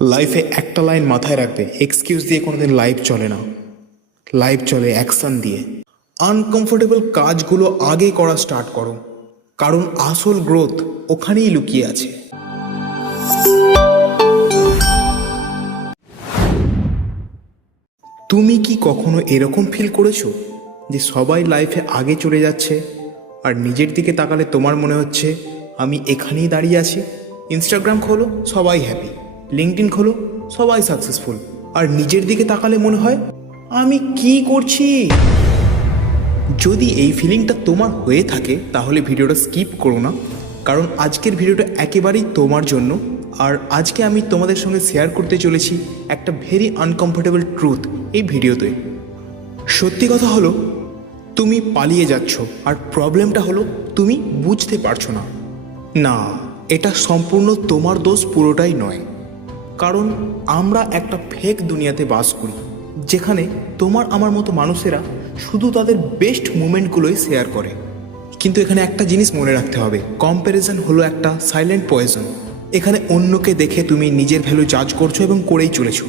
লাইফে একটা লাইন মাথায় রাখবে, এক্সকিউজ দিয়ে কোনোদিন লাইফ চলে না, লাইফ চলে অ্যাকশন দিয়ে। আনকমফোর্টেবল কাজগুলো আগে করা স্টার্ট করো, কারণ আসল গ্রোথ ওখানেই লুকিয়ে আছে। তুমি কি কখনো এরকম ফিল করেছো যে সবাই লাইফে আগে চলে যাচ্ছে আর নিজের দিকে তাকালে তোমার মনে হচ্ছে আমি এখানেই দাঁড়িয়ে আছি? ইনস্টাগ্রাম খোলো, সবাই হ্যাপি। লিঙ্কডইন খোলো, সবাই সাকসেসফুল। আর নিজের দিকে তাকালে মনে হয় আমি কি করছি? যদি এই ফিলিংটা তোমার হয়ে থাকে তাহলে ভিডিওটা স্কিপ করো না, কারণ আজকের ভিডিওটা একেবারেই তোমার জন্য। আর আজকে আমি তোমাদের সঙ্গে শেয়ার করতে চলেছি একটা ভেরি আনকমফোর্টেবল ট্রুথ এই ভিডিওতে। সত্যি কথা হলো, তুমি পালিয়ে যাচ্ছ, আর প্রবলেমটা হলো তুমি বুঝতে পারছো না। না, এটা সম্পূর্ণ তোমার দোষ পুরোটাই নয়, কারণ আমরা একটা ফেক দুনিয়াতে বাস করি, যেখানে তোমার আমার মতো মানুষেরা শুধু তাদের বেস্ট মুমেন্টগুলোই শেয়ার করে। কিন্তু এখানে একটা জিনিস মনে রাখতে হবে, কম্প্যারিজন হলো একটা সাইলেন্ট পয়জন। এখানে অন্যকে দেখে তুমি নিজের ভ্যালু জাজ করছো এবং করেই চলেছো।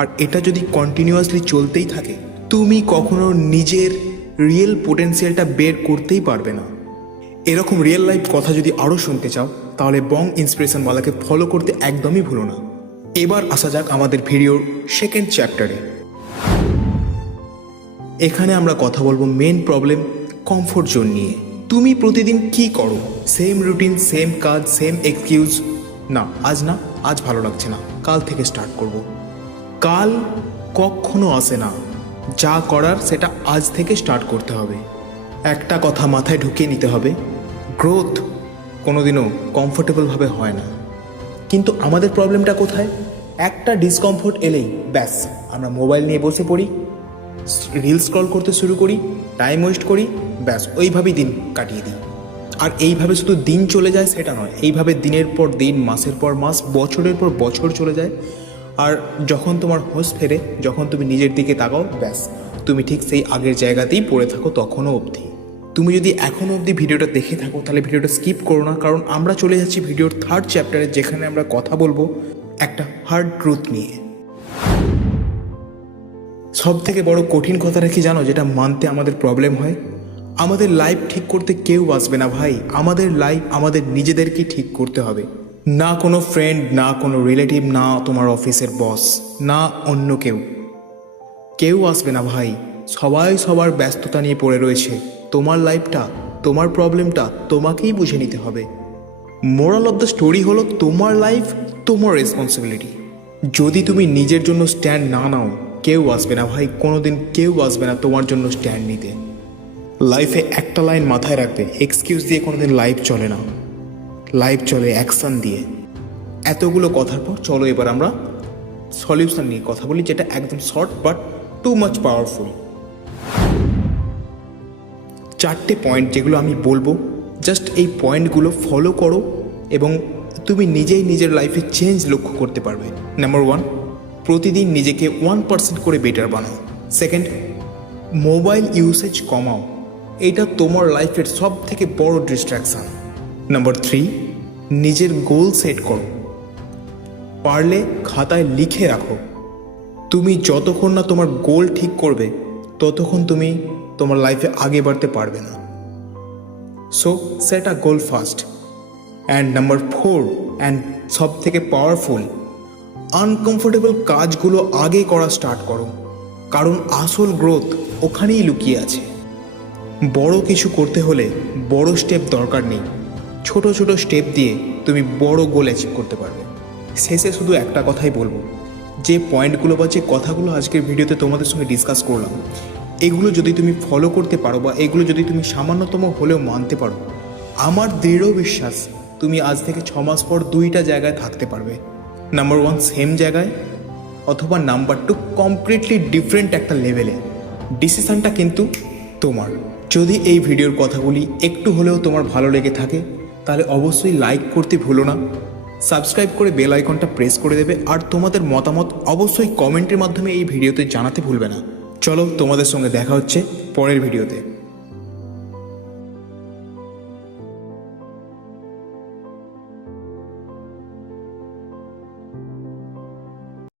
আর এটা যদি কন্টিনিউয়াসলি চলতেই থাকে, তুমি কখনো নিজের রিয়েল পোটেন্সিয়ালটা বের করতেই পারবে না। এরকম রিয়েল লাইফ কথা যদি আরও শুনতে চাও, তাহলে বং ইন্সপিরেশনওয়ালাকে ফলো করতে একদমই ভুলো না। এবার আসা যাক আমাদের ভিডিওর সেকেন্ড চ্যাপ্টারে। এখানে আমরা কথা বলবো মেন প্রবলেম, কমফোর্ট জোন নিয়ে। তুমি প্রতিদিন কি করো? সেম রুটিন, সেম কাজ, সেম এক্সকিউজ। না, আজ ভালো লাগছে না, কাল থেকে স্টার্ট করব। কাল কখনো আসে না, যা করার সেটা আজ থেকে স্টার্ট করতে হবে। একটা কথা মাথায় ঢুকিয়ে নিতে হবে, গ্রোথ কোনোদিনও কমফোর্টেবলভাবে হয় না। কিন্তু আমাদের প্রবলেমটা কোথায়? একটা ডিসকমফোর্ট এলেই ব্যাস আমরা মোবাইল নিয়ে বসে পড়ি, রিল স্ক্রল করতে শুরু করি, টাইম ওয়েস্ট করি, ব্যাস ওইভাবেই দিন কাটিয়ে দিই। আর এইভাবে শুধু দিন চলে যায় সেটা নয়, এইভাবে দিনের পর দিন, মাসের পর মাস, বছরের পর বছর চলে যায়। আর যখন তোমার হোশ ফেরে, যখন তুমি নিজের দিকে তাকাও, ব্যাস তুমি ঠিক সেই আগের জায়গাতেই পড়ে থাকো তখনও অবধি। তুমি যদি এখনও অবধি ভিডিওটা দেখে থাকো তাহলে ভিডিওটা স্কিপ করো না, কারণ আমরা চলে যাচ্ছি ভিডিওর থার্ড চ্যাপ্টারে, যেখানে আমরা কথা বলবো একটা হার্ড ট্রুথ নিয়ে। সব থেকে বড় কঠিন কথাটা কি জানো, যেটা মানতে আমাদের প্রবলেম হয়? আমাদের লাইফ ঠিক করতে কেউ আসবে না ভাই, আমাদের লাইফ আমাদের নিজেদেরকেই ঠিক করতে হবে। না কোনো ফ্রেন্ড, না কোনো রিলেটিভ, না তোমার অফিসের বস, না অন্য কেউ আসবে না ভাই। সবাই সবার ব্যস্ততা নিয়ে পড়ে রয়েছে। তোমার লাইফটা, তোমার প্রবলেমটা তোমাকেই বুঝে নিতে হবে। মোরাল অফ দ্য স্টোরি হলো, তোমার লাইফ তোমার রেসপন্সিবিলিটি। যদি তুমি নিজের জন্য স্ট্যান্ড না নাও, কেউ আসবে না ভাই, কোনোদিন কেউ আসবে না তোমার জন্য স্ট্যান্ড নিতে। লাইফে একটা লাইন মাথায় রাখবে, এক্সকিউজ দিয়ে কোনোদিন লাইফ চলে না, লাইফ চলে অ্যাকশন দিয়ে। এতগুলো কথার পর চলো এবার আমরা সলিউশন নিয়ে কথা বলি, যেটা একদম short but too much powerful. চারটে পয়েন্ট যেগুলো আমি বলবো, জাস্ট এই পয়েন্টগুলো ফলো করো এবং তুমি নিজেই নিজের লাইফে চেঞ্জ লক্ষ্য করতে পারবে। নাম্বার 1, প্রতিদিন নিজেকে 1% করে বেটার বানাও। সেকেন্ড, মোবাইল ইউসেজ কমাও, এটা তোমার লাইফের সব থেকে বড় ডিস্ট্র্যাকশান। নাম্বার 3, নিজের গোল সেট করো, পারলে খাতায় লিখে রাখো। তুমি যতক্ষণ না তোমার গোল ঠিক করবে, ততক্ষণ তুমি তোমার লাইফে আগে বাড়তে পারবে না। So set a goal first. And number 4, and সব থেকে পাওয়ারফুল, আনকমফোর্টেবল কাজগুলো আগে করা স্টার্ট করো, কারণ আসল গ্রোথ ওখানেই লুকিয়ে আছে। বড় কিছু করতে হলে বড় স্টেপ দরকার নেই, ছোট ছোট স্টেপ দিয়ে তুমি বড় গোল অ্যাচিভ করতে পারবে। শেষে শুধু একটা কথাই বলবো, যে পয়েন্টগুলো বা যে কথাগুলো আজকের ভিডিওতে তোমাদের সঙ্গে ডিসকাস করলাম, এগুলো যদি তুমি ফলো করতে পারো বা এগুলো যদি তুমি সামান্যতম হলেও মানতে পারো, আমার দৃঢ় বিশ্বাস তুমি আজ থেকে 6 মাস পর 2টা জায়গায় থাকতে পারবে। নাম্বার 1 সেম জায়গায়, অথবা নাম্বার 2 কমপ্লিটলি ডিফারেন্ট একটা লেভেলে। ডিসিশনটা কিন্তু তোমার। যদি এই ভিডিওর কথাগুলি একটু হলেও তোমার ভালো লেগে থাকে, তাহলে অবশ্যই লাইক করতে ভুলো না, সাবস্ক্রাইব করে বেল আইকনটা প্রেস করে দেবে, আর তোমাদের মতামত অবশ্যই কমেন্টের মাধ্যমে এই ভিডিওতে জানাতে ভুলবে না। চলো, তোমাদের সঙ্গে দেখা হচ্ছে পরের ভিডিওতে।